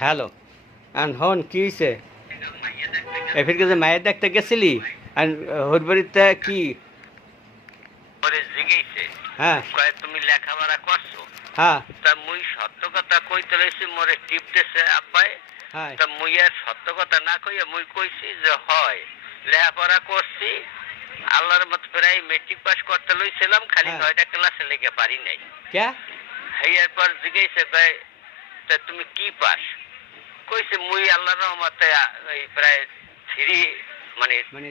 Hello আর হন কি হয়েছে এফিরকে যে মায়ের দেখতে গেছিলি আর হরবাড়িতে কি পরে জিগেইছে হ্যাঁ কয় তুমি লেখাপড়া করছো হ্যাঁ তা মুই সত্য কথা কইতে লইছি মোরে টিপ দেছে আব্বাই হ্যাঁ তা মুই আর সত্য কথা না কইয়া মুই কইছি যে হয় লেখাপড়া করছি আল্লাহর মত প্রায় মেট্রিক পাস করতে লইছিলাম খালি হ্যাঁ। 9টা ক্লাসে লেগে পারি নাই কে হেয়ার পর জিজ্ঞেসে কয় তা তুমি কি পাস কইছে মুই আল্লাহর রহমতে এই প্রায় 3 মানে মানে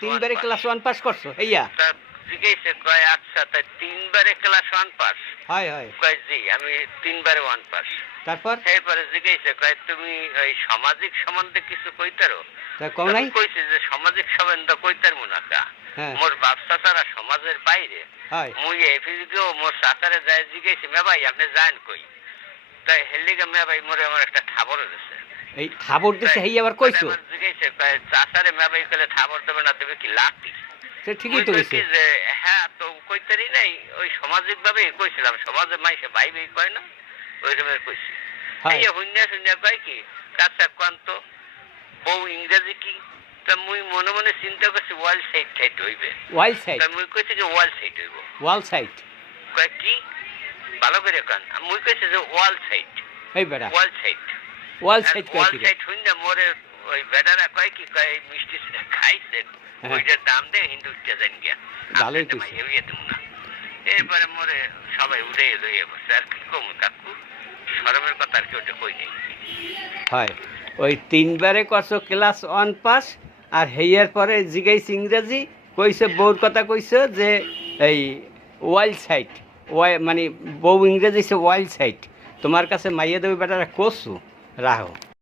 তিনবারে ক্লাস 1 পাস করছো এইয়া তা জিজ্ঞেসে কয় আচ্ছা তা 3বারে ক্লাস 1 পাস হয় হয় কয় জি আমি 3বারে 1 পাস তারপর এরপরে জিজ্ঞেসে কয় তুমি ওই সামাজিক সম্বন্ধে কিছু কইতারো তা কম নাই কইছে যে সামাজিক সম্বন্ধে কইতার মুনাকা হ্যাঁ মোর বাপ চাচারা সমাজের বাইরে হয় মুই এফিজিও মোর চাচারে যায় জিজ্ঞেসি মে ভাই আপনি যান কই তাই হেলিগে মে ভাই মোরে আমার একটা খাবার দিছে এই খাবার দিছে হেই আবার কইছো জিজ্ঞেসে কয় চাচারে মে ভাই কইলে খাবার দেবে না দেবে কি লাঠি সে ঠিকই তো কইছে যে হ্যাঁ তো কইতারি নাই ওই সামাজিক ভাবে কইছিলাম সমাজে মাইসে ভাই ভাই কয় না ওই রকমের কইছি হয় এই হুন্যা কয় কি কাছে কান্ত বউ ইংরেজি কি তা মুই মনে মনে চিন্তা করছি ওয়াল সাইড টাইট হইবে ওয়াল সাইড তা মুই কইছি যে ওয়াল সাইড হইব ওয়াল সাইড কয় কি ভালো করে কান মুই কইছি যে ওয়াল সাইড এই বেটা ওয়াল সাইড ওয়াল সাইড ওয়াল কইছি সাইড হুন্যা মোরে ওই বেটারা কয় কি কয় মিষ্টি খাইছে ওইটার দাম দে হিন্দুস্তে যান গিয়া ভালোই কইছে এবিয়ে দেব না এরপরে মোরে সবাই উড়ে লইয়ে বসে আর কি কম কাকু শরমের কথা আর কি ওটা কই নেই হয় ওই তিনবারে করছো ক্লাস 1 পাস আর হেয়ার পরে জিগাইছে ইংরেজি কইছে বউর কথা কইছে যে এই ওয়াইল সাইড মানে বউ ইংরেজি সে ওয়াইল সাইড তোমার কাছে মাইয়া দেবে বেটারা কসু রাহো